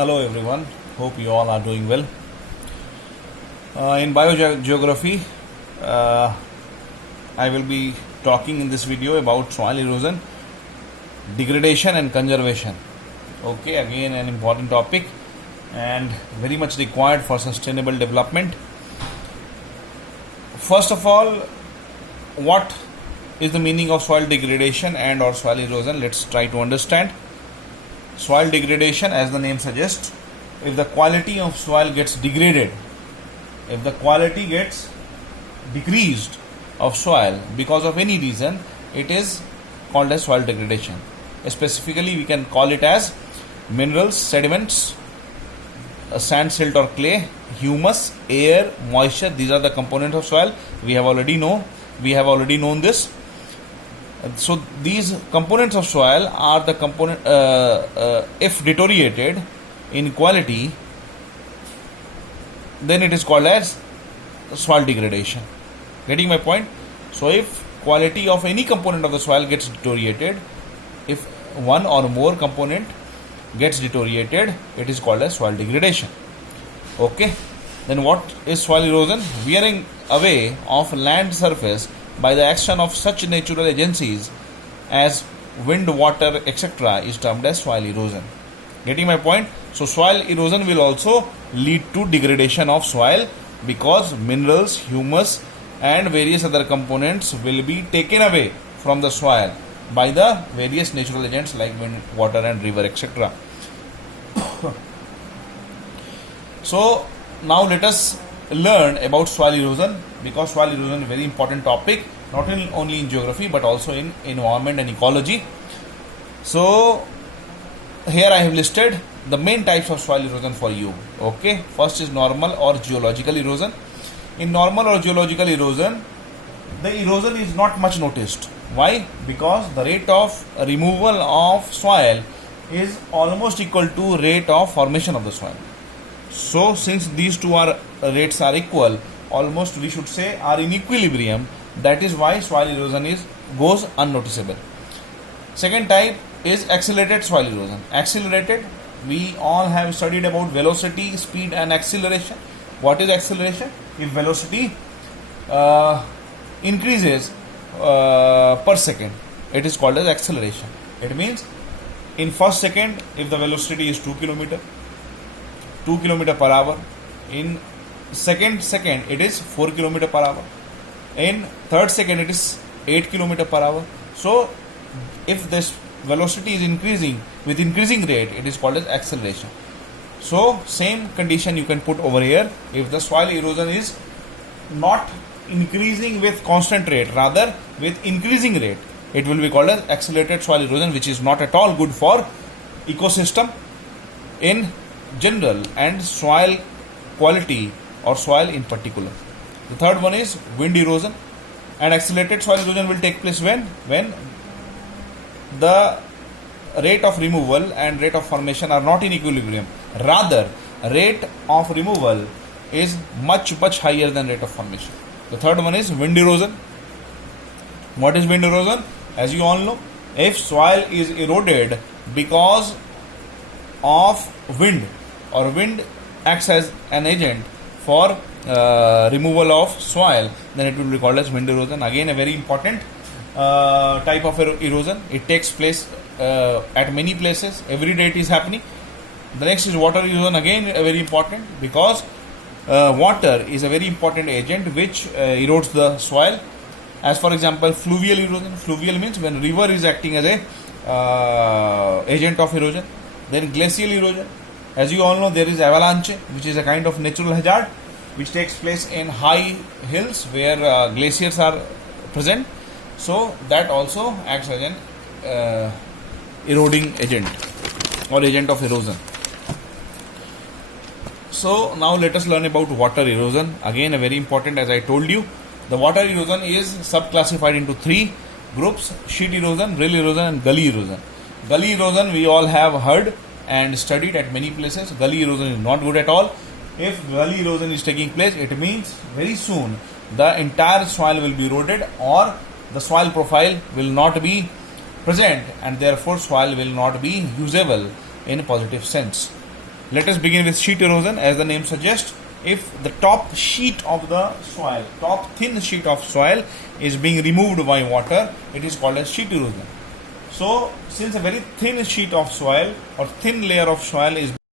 Hello everyone, hope you all are doing well. In biogeography, I will be talking in this video about soil erosion, degradation and conservation. Okay, again an important topic and very much required for sustainable development. First of all, what is the meaning of soil degradation and or soil erosion? Let's try to understand. Soil degradation, as the name suggests, if the quality of soil gets degraded, if the quality gets decreased of soil because of any reason, it is called as soil degradation. Specifically, we can call it as minerals, sediments, sand, silt or clay, humus, air, moisture. These are the components of soil. We have already known this. So these components of soil are the component, if deteriorated in quality, then it is called as soil degradation. Getting my point? So if quality of any component of the soil gets deteriorated, if one or more component gets deteriorated, it is called as soil degradation. Okay, then what is soil erosion? Wearing away of land surface by the action of such natural agencies as wind, water, etc. is termed as soil erosion. Getting my point? So soil erosion will also lead to degradation of soil because minerals, humus and various other components will be taken away from the soil by the various natural agents like wind, water and river, etc. So now let us learn about soil erosion, because soil erosion is a very important topic, not only in geography but also in environment and ecology. So here I have listed the main types of soil erosion for you. Okay, first is normal or geological erosion. In normal or geological erosion, the erosion is not much noticed. Why? Because the rate of removal of soil is almost equal to rate of formation of the soil. So since these two rates are equal, almost we should say are in equilibrium, that is why soil erosion goes unnoticeable. Second type is accelerated soil erosion. Accelerated, we all have studied about velocity, speed and acceleration. What is acceleration? If velocity increases per second, it is called as acceleration. It means in first second, if the velocity is 2 km per hour, in second it is 4 km per hour, in third second it is 8 km per hour. So if this velocity is increasing with increasing rate, it is called as acceleration. So same condition you can put over here. If the soil erosion is not increasing with constant rate, rather with increasing rate, it will be called as accelerated soil erosion, which is not at all good for ecosystem in general and soil quality or soil in particular. The third one is wind erosion, and accelerated soil erosion will take place when the rate of removal and rate of formation are not in equilibrium. Rather, rate of removal is much higher than rate of formation. The third one is wind erosion. What is wind erosion? As you all know, if soil is eroded because of wind, or wind acts as an agent for removal of soil, then it will be called as wind erosion. Again, a very important type of erosion. It takes place at many places. Every day it is happening. The next is water erosion. Again, very important, because water is a very important agent which erodes the soil. As for example, fluvial erosion. Fluvial means when river is acting as a agent of erosion. Then glacial erosion. As you all know, there is avalanche, which is a kind of natural hazard which takes place in high hills where glaciers are present. So that also acts as an eroding agent or agent of erosion. So now let us learn about water erosion. Again, a very important, as I told you, the water erosion is subclassified into three groups: sheet erosion, rill erosion and gully erosion. Gully erosion we all have heard and studied at many places. Gully erosion is not good at all. If gully erosion is taking place, it means very soon the entire soil will be eroded, or the soil profile will not be present, and therefore soil will not be usable in a positive sense. Let us begin with sheet erosion. As the name suggests, if the top sheet of the soil, top thin sheet of soil is being removed by water, it is called as sheet erosion. So, since a very thin sheet of soil or thin layer of soil is